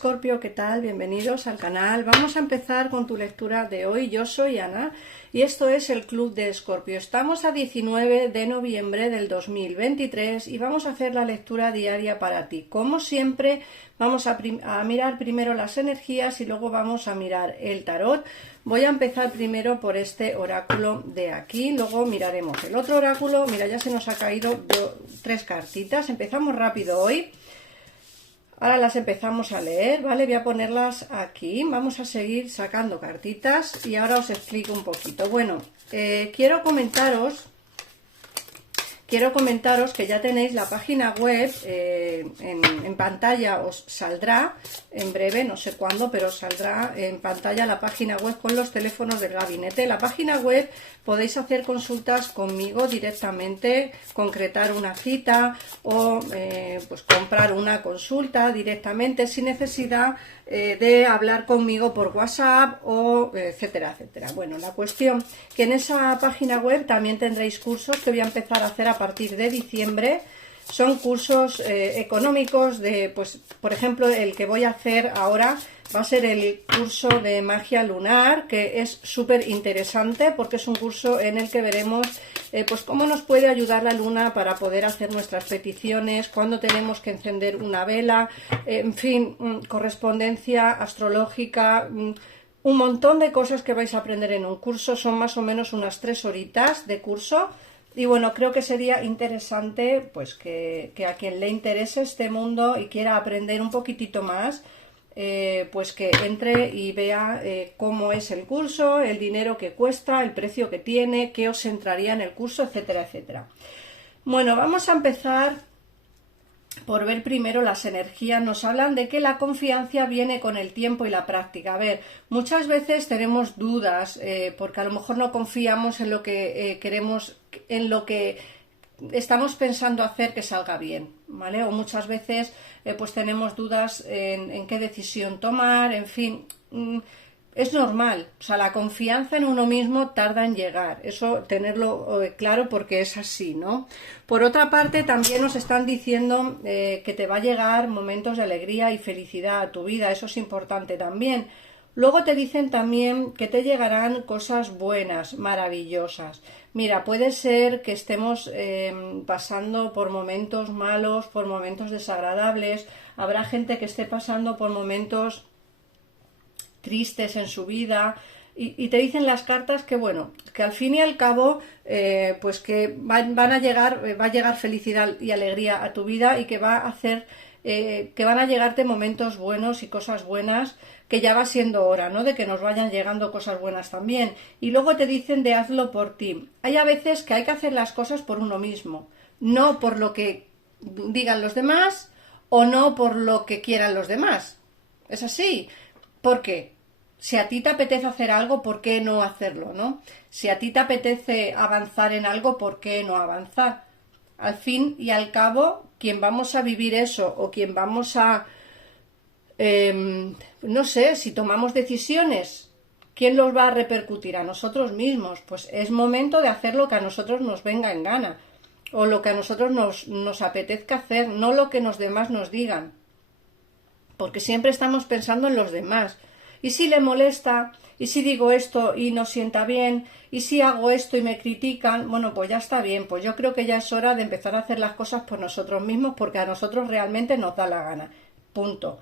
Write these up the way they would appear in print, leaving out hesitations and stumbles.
Escorpio, ¿qué tal? Bienvenidos al canal. Vamos a empezar con tu lectura de hoy. Yo soy Ana y esto es el Club de Escorpio. Estamos a 19 de noviembre del 2023 y vamos a hacer la lectura diaria para ti. Como siempre, vamos a mirar primero las energías y luego vamos a mirar el tarot. Voy a empezar primero por este oráculo de aquí, luego miraremos el otro oráculo. Mira, ya se nos ha caído 3 cartitas. Empezamos rápido hoy. Ahora las empezamos a leer, ¿vale? Voy a ponerlas aquí. Vamos a seguir sacando cartitas y ahora os explico un poquito. Bueno, quiero comentaros que ya tenéis la página web en pantalla. Os saldrá en breve, no sé cuándo, pero saldrá en pantalla la página web con los teléfonos del gabinete. La página web podéis hacer consultas conmigo directamente, concretar una cita o pues comprar una consulta directamente sin necesidad de hablar conmigo por WhatsApp o etcétera, etcétera. Bueno, la cuestión que en esa página web también tendréis cursos que voy a empezar a hacer a partir de diciembre. Son cursos económicos de, pues, por ejemplo, el que voy a hacer ahora va a ser el curso de magia lunar, que es súper interesante porque es un curso en el que veremos pues cómo nos puede ayudar la luna para poder hacer nuestras peticiones, cuándo tenemos que encender una vela, en fin, correspondencia astrológica, un montón de cosas que vais a aprender en un curso. Son más o menos unas 3 horitas de curso. Y bueno, creo que sería interesante pues que a quien le interese este mundo y quiera aprender un poquitito más, pues que entre y vea cómo es el curso, el dinero que cuesta, el precio que tiene, qué os entraría en el curso, etcétera, etcétera. Bueno, vamos a empezar por ver primero las energías. Nos hablan de que la confianza viene con el tiempo y la práctica. A ver, muchas veces tenemos dudas porque a lo mejor no confiamos en lo que queremos, en lo que estamos pensando hacer que salga bien, ¿vale? O muchas veces pues tenemos dudas en qué decisión tomar, en fin, es normal. O sea, la confianza en uno mismo tarda en llegar, eso tenerlo claro porque es así, ¿no? Por otra parte, también nos están diciendo que te va a llegar momentos de alegría y felicidad a tu vida, eso es importante también. Luego te dicen también que te llegarán cosas buenas, maravillosas. Mira, puede ser que estemos pasando por momentos malos, por momentos desagradables. Habrá gente que esté pasando por momentos tristes en su vida y te dicen las cartas que bueno, que al fin y al cabo pues que va a llegar felicidad y alegría a tu vida y que va a hacer que van a llegarte momentos buenos y cosas buenas, que ya va siendo hora, ¿no? De que nos vayan llegando cosas buenas también. Y luego te dicen de hazlo por ti. Hay a veces que hay que hacer las cosas por uno mismo, no por lo que digan los demás o no por lo que quieran los demás. Es así. ¿Por qué? Si a ti te apetece hacer algo, ¿por qué no hacerlo, no? Si a ti te apetece avanzar en algo, ¿por qué no avanzar? Al fin y al cabo, quien vamos a vivir eso o quien vamos a no sé, si tomamos decisiones, ¿quién los va a repercutir? A nosotros mismos. Pues es momento de hacer lo que a nosotros nos venga en gana o lo que a nosotros nos apetezca hacer, no lo que los demás nos digan, porque siempre estamos pensando en los demás. ¿Y si le molesta? ¿Y si digo esto y no sienta bien? ¿Y si hago esto y me critican? Bueno, pues ya está bien. Pues yo creo que ya es hora de empezar a hacer las cosas por nosotros mismos porque a nosotros realmente nos da la gana. Punto.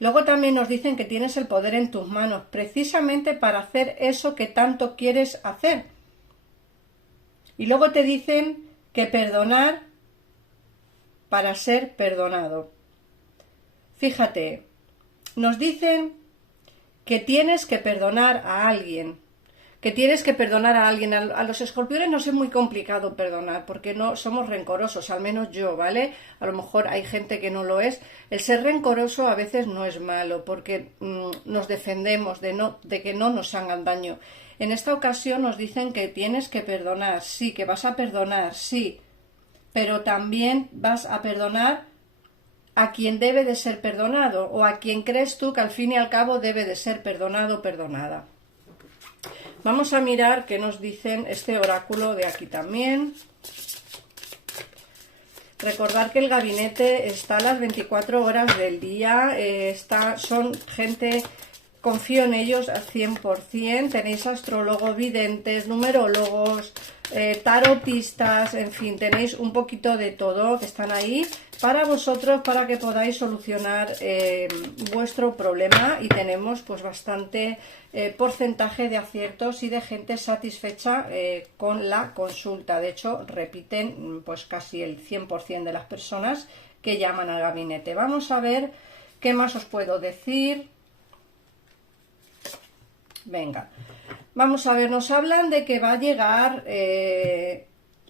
Luego también nos dicen que tienes el poder en tus manos, precisamente para hacer eso que tanto quieres hacer. Y luego te dicen que perdonar para ser perdonado. Fíjate, nos dicen que tienes que perdonar a alguien, A los escorpiones nos es muy complicado perdonar porque no somos rencorosos, al menos yo, ¿vale? A lo mejor hay gente que no lo es. El ser rencoroso a veces no es malo porque nos defendemos de que no nos hagan daño. En esta ocasión nos dicen que tienes que perdonar, sí, que vas a perdonar, sí, pero también vas a perdonar a quien debe de ser perdonado o a quien crees tú que al fin y al cabo debe de ser perdonado o perdonada. Vamos a mirar qué nos dicen este oráculo de aquí también. Recordar que el gabinete está a las 24 horas del día, son gente, confío en ellos al 100%, tenéis astrólogos, videntes, numerólogos, tarotistas, en fin, tenéis un poquito de todo que están ahí para vosotros, para que podáis solucionar vuestro problema, y tenemos pues bastante porcentaje de aciertos y de gente satisfecha con la consulta. De hecho, repiten pues casi el 100% de las personas que llaman al gabinete. Vamos a ver qué más os puedo decir. Venga, vamos a ver, nos hablan de que va a llegar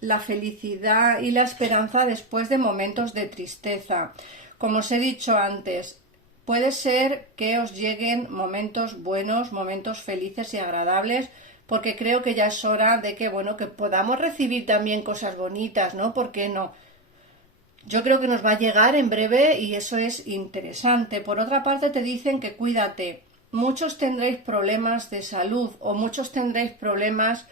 la felicidad y la esperanza después de momentos de tristeza. Como os he dicho antes, puede ser que os lleguen momentos buenos, momentos felices y agradables, porque creo que ya es hora de que, bueno, que podamos recibir también cosas bonitas, ¿no? ¿Por qué no? Yo creo que nos va a llegar en breve y eso es interesante. Por otra parte, te dicen que cuídate. Muchos tendréis problemas de salud o muchos tendréis problemas,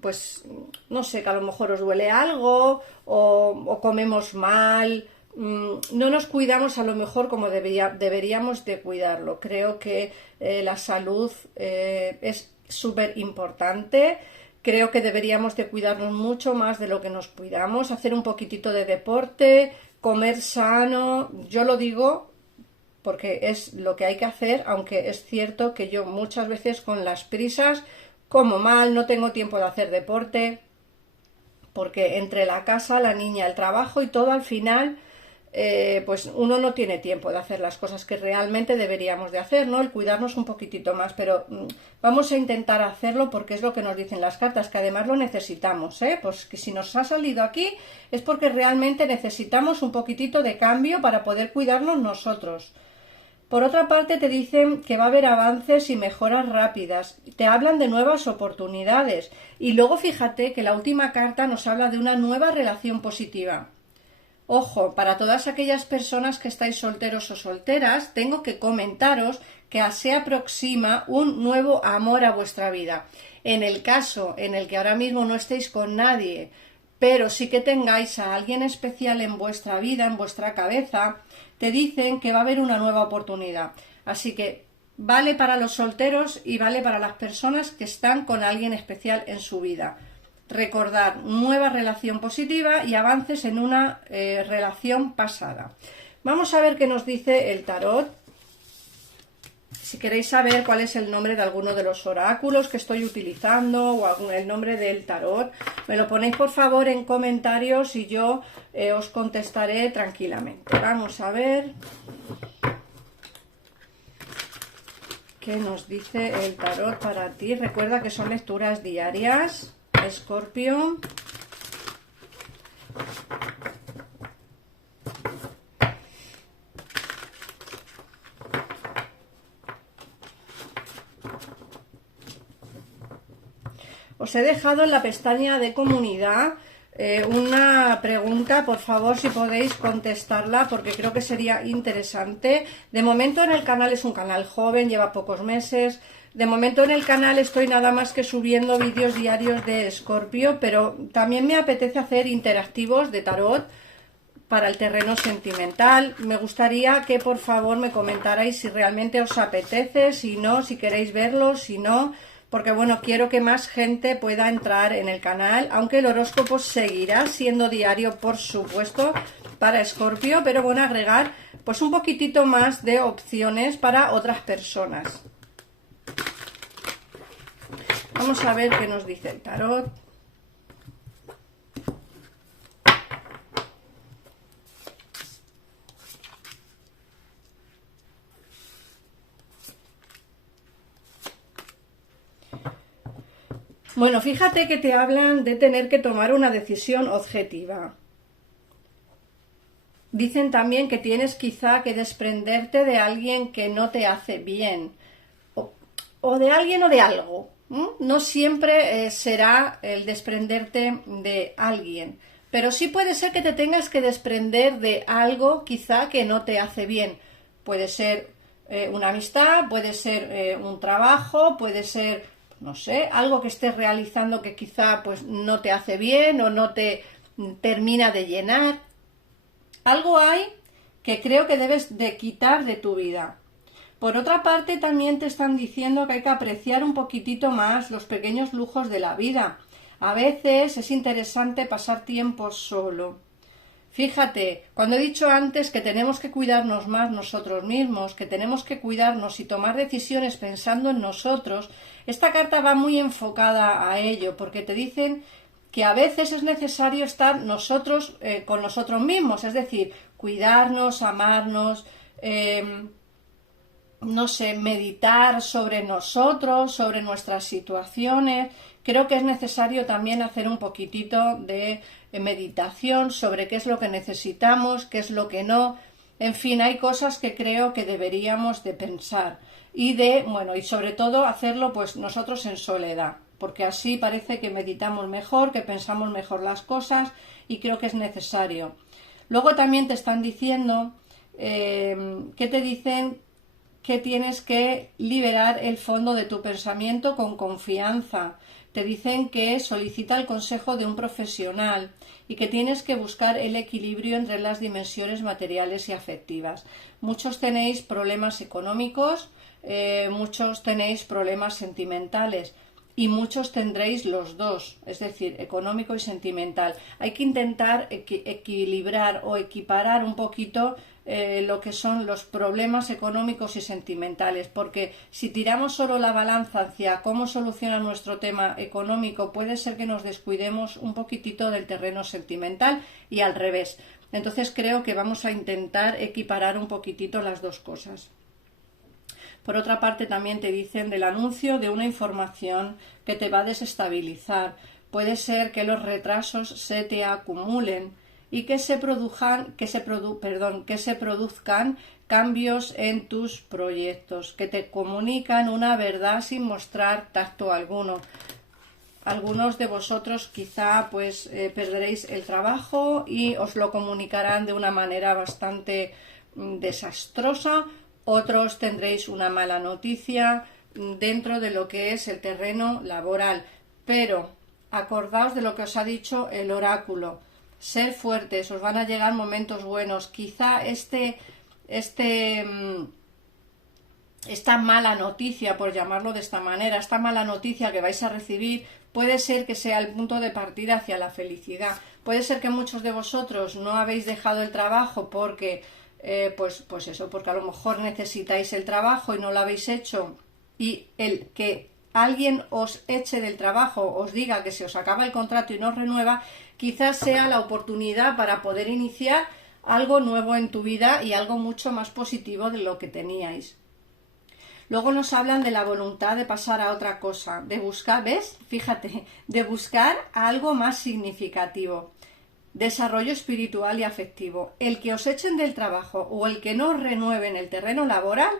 pues no sé, que a lo mejor os duele algo o comemos mal, no nos cuidamos a lo mejor como deberíamos de cuidarlo. Creo que la salud es súper importante. Creo que deberíamos de cuidarnos mucho más de lo que nos cuidamos, hacer un poquitito de deporte, comer sano. Yo lo digo porque es lo que hay que hacer, aunque es cierto que yo muchas veces con las prisas como mal, no tengo tiempo de hacer deporte, porque entre la casa, la niña, el trabajo y todo, al final pues uno no tiene tiempo de hacer las cosas que realmente deberíamos de hacer, ¿no? El cuidarnos un poquitito más, pero vamos a intentar hacerlo porque es lo que nos dicen las cartas, que además lo necesitamos, pues que si nos ha salido aquí es porque realmente necesitamos un poquitito de cambio para poder cuidarnos nosotros. Por otra parte, te dicen que va a haber avances y mejoras rápidas, te hablan de nuevas oportunidades, y luego fíjate que la última carta nos habla de una nueva relación positiva. Ojo, para todas aquellas personas que estáis solteros o solteras, tengo que comentaros que se aproxima un nuevo amor a vuestra vida. En el caso en el que ahora mismo no estéis con nadie, pero sí que tengáis a alguien especial en vuestra vida, en vuestra cabeza, te dicen que va a haber una nueva oportunidad. Así que vale para los solteros y vale para las personas que están con alguien especial en su vida. Recordar, nueva relación positiva y avances en una relación pasada. Vamos a ver qué nos dice el tarot. Si queréis saber cuál es el nombre de alguno de los oráculos que estoy utilizando o el nombre del tarot, me lo ponéis por favor en comentarios y yo os contestaré tranquilamente. Vamos a ver qué nos dice el tarot para ti. Recuerda que son lecturas diarias, Escorpio. Os he dejado en la pestaña de comunidad una pregunta, por favor, si podéis contestarla, porque creo que sería interesante. De momento en el canal es un canal joven, lleva pocos meses. De momento en el canal estoy nada más que subiendo vídeos diarios de Escorpio, pero también me apetece hacer interactivos de tarot para el terreno sentimental. Me gustaría que por favor me comentarais si realmente os apetece, si no, si queréis verlo, si no, porque bueno, quiero que más gente pueda entrar en el canal, aunque el horóscopo seguirá siendo diario, por supuesto, para Escorpio, pero bueno, agregar pues un poquitito más de opciones para otras personas. Vamos a ver qué nos dice el tarot. Bueno, fíjate que te hablan de tener que tomar una decisión objetiva. Dicen también que tienes quizá que desprenderte de alguien que no te hace bien, o de alguien o de algo. No siempre será el desprenderte de alguien, pero sí puede ser que te tengas que desprender de algo quizá que no te hace bien. Puede ser una amistad, puede ser un trabajo, puede ser, no sé, algo que estés realizando que quizá pues no te hace bien o no termina de llenar. Algo hay que creo que debes de quitar de tu vida. Por otra parte, también te están diciendo que hay que apreciar un poquitito más los pequeños lujos de la vida. A veces es interesante pasar tiempo solo. Fíjate, cuando he dicho antes que tenemos que cuidarnos más nosotros mismos, que tenemos que cuidarnos y tomar decisiones pensando en nosotros, esta carta va muy enfocada a ello, porque te dicen que a veces es necesario estar nosotros con nosotros mismos, es decir, cuidarnos, amarnos, no sé, meditar sobre nosotros, sobre nuestras situaciones. Creo que es necesario también hacer un poquitito de meditación sobre qué es lo que necesitamos, qué es lo que no. En fin, hay cosas que creo que deberíamos de pensar y y sobre todo hacerlo pues nosotros en soledad, porque así parece que meditamos mejor, que pensamos mejor las cosas y creo que es necesario. Luego también te están diciendo que te dicen que tienes que liberar el fondo de tu pensamiento con confianza. Te dicen que solicita el consejo de un profesional y que tienes que buscar el equilibrio entre las dimensiones materiales y afectivas. Muchos tenéis problemas económicos, muchos tenéis problemas sentimentales y muchos tendréis los dos, es decir, económico y sentimental. Hay que intentar equilibrar o equiparar un poquito lo que son los problemas económicos y sentimentales, porque si tiramos solo la balanza hacia cómo solucionar nuestro tema económico, puede ser que nos descuidemos un poquitito del terreno sentimental y al revés. Entonces creo que vamos a intentar equiparar un poquitito las dos cosas. Por otra parte, también te dicen del anuncio de una información que te va a desestabilizar. Puede ser que los retrasos se te acumulen y que se produzcan cambios en tus proyectos, que te comunican una verdad sin mostrar tacto alguno. Algunos de vosotros quizá perderéis el trabajo y os lo comunicarán de una manera bastante desastrosa. Otros tendréis una mala noticia dentro de lo que es el terreno laboral. Pero acordaos de lo que os ha dicho el oráculo. Ser fuertes, os van a llegar momentos buenos. Quizá esta mala noticia, por llamarlo de esta manera, esta mala noticia que vais a recibir, puede ser que sea el punto de partida hacia la felicidad. Puede ser que muchos de vosotros no habéis dejado el trabajo porque porque a lo mejor necesitáis el trabajo y no lo habéis hecho, y el que alguien os eche del trabajo, os diga que se os acaba el contrato y no os renueva, quizás sea la oportunidad para poder iniciar algo nuevo en tu vida y algo mucho más positivo de lo que teníais. Luego nos hablan de la voluntad de pasar a otra cosa, de buscar, ¿ves? Fíjate, de buscar algo más significativo. Desarrollo espiritual y afectivo. El que os echen del trabajo o el que no os renueven el terreno laboral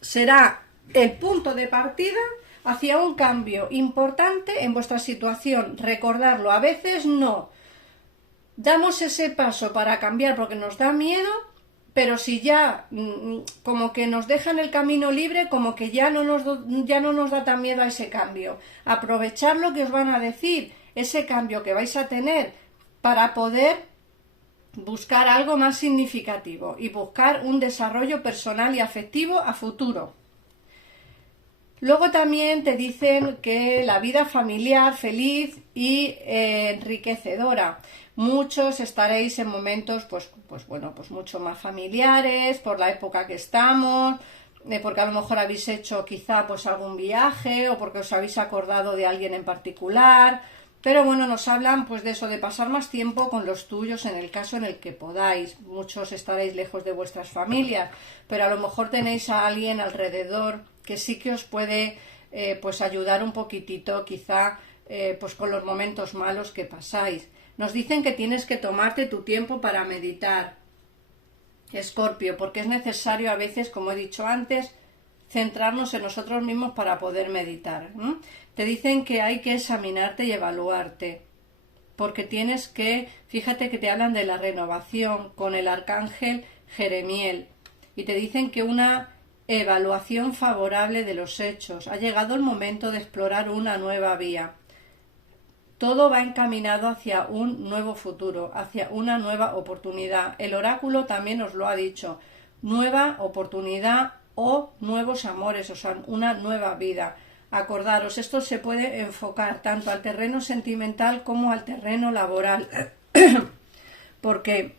será el punto de partida hacia un cambio importante en vuestra situación. Recordarlo, a veces no damos ese paso para cambiar porque nos da miedo, pero si ya como que nos dejan el camino libre, como que ya no nos da tan miedo a ese cambio. Aprovechar lo que os van a decir, ese cambio que vais a tener, para poder buscar algo más significativo y buscar un desarrollo personal y afectivo a futuro. Luego también te dicen que la vida familiar feliz y enriquecedora. Muchos estaréis en momentos mucho más familiares por la época que estamos, porque a lo mejor habéis hecho quizá algún viaje o porque os habéis acordado de alguien en particular. Pero bueno, nos hablan de eso, de pasar más tiempo con los tuyos en el caso en el que podáis. Muchos estaréis lejos de vuestras familias, pero a lo mejor tenéis a alguien alrededor que sí que os puede ayudar un poquitito, quizá con los momentos malos que pasáis. Nos dicen que tienes que tomarte tu tiempo para meditar, Escorpio, porque es necesario a veces, como he dicho antes, centrarnos en nosotros mismos para poder meditar. Te dicen que hay que examinarte y evaluarte, porque fíjate que te hablan de la renovación con el arcángel Jeremiel, y te dicen que una evaluación favorable de los hechos. Ha llegado el momento de explorar una nueva vía. todo va encaminado hacia un nuevo futuro, hacia una nueva oportunidad. El oráculo también os lo ha dicho, nueva oportunidad o nuevos amores, o sea, una nueva vida. Acordaros, esto se puede enfocar tanto al terreno sentimental como al terreno laboral, porque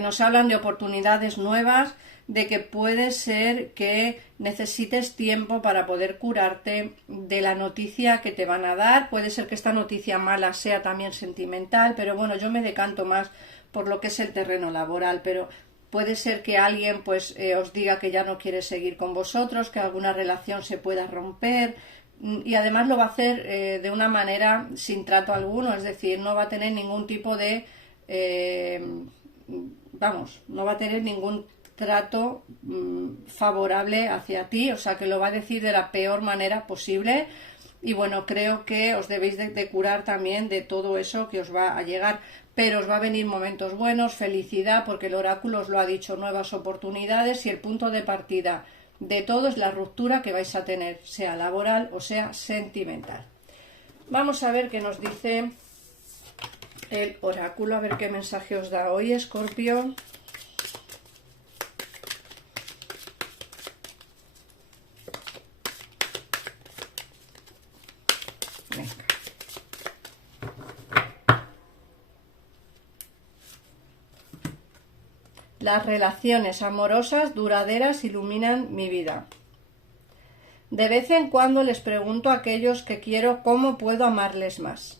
nos hablan de oportunidades nuevas, de que puede ser que necesites tiempo para poder curarte de la noticia que te van a dar. Puede ser que esta noticia mala sea también sentimental, pero bueno, yo me decanto más por lo que es el terreno laboral, pero puede ser que alguien pues os diga que ya no quiere seguir con vosotros, que alguna relación se pueda romper, y además lo va a hacer de una manera sin trato alguno, es decir, no va a tener ningún tipo de no va a tener ningún trato favorable hacia ti, o sea que lo va a decir de la peor manera posible. Y bueno, creo que os debéis de curar también de todo eso que os va a llegar, pero os va a venir momentos buenos, felicidad, porque el oráculo os lo ha dicho, nuevas oportunidades, y el punto de partida de todo es la ruptura que vais a tener, sea laboral o sea sentimental. Vamos a ver qué nos dice el oráculo, a ver qué mensaje os da hoy, Escorpio. Las relaciones amorosas duraderas iluminan mi vida. De vez en cuando les pregunto a aquellos que quiero cómo puedo amarles más.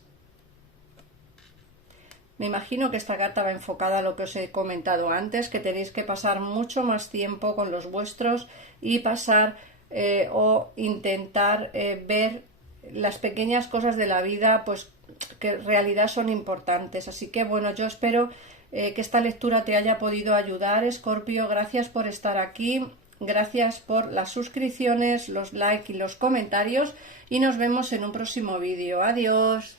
Me imagino que esta carta va enfocada a lo que os he comentado antes, que tenéis que pasar mucho más tiempo con los vuestros y pasar o intentar ver las pequeñas cosas de la vida, pues que en realidad son importantes. Así que bueno, yo espero que esta lectura te haya podido ayudar, Escorpio. Gracias por estar aquí, gracias por las suscripciones, los likes y los comentarios, y nos vemos en un próximo vídeo. Adiós.